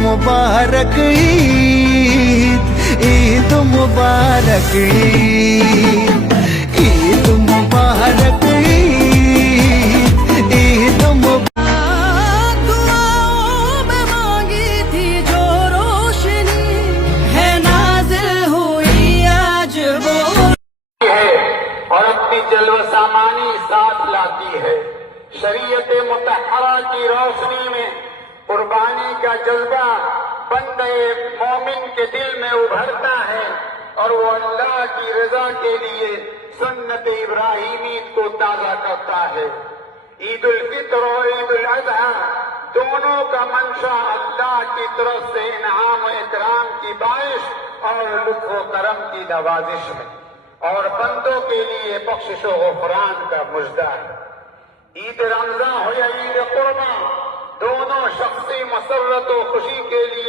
मुबारक ईद, ईद मुबारक ईद, ईद मुबारक ईद, ईद मुबारक। दुआओं में मांगी थी जो रोशनी है नाज़िल हुई आज वो है और अपनी जलवसामानी साथ लाती है। शरीयत मुतहरा की रोशनी में कुर्बानी का जज्बा बंदे मोमिन के दिल में उभरता है और वो अल्लाह की रजा के लिए सुन्नत इब्राहिमी को ताज़ा करता है। ईद उल फित्र और ईद उल अज़हा दोनों का मंशा अल्लाह की तरफ से इनाम और इकराम की बारिश और लुत्फ़ व करम की नवाजिश है और बंदों के लिए बख्शिश व गुफ़रान का मुजदा है। ईद रमज़ान हो या ईद कुर्बान, दोनों शख्सी मसर्रत व खुशी के लिए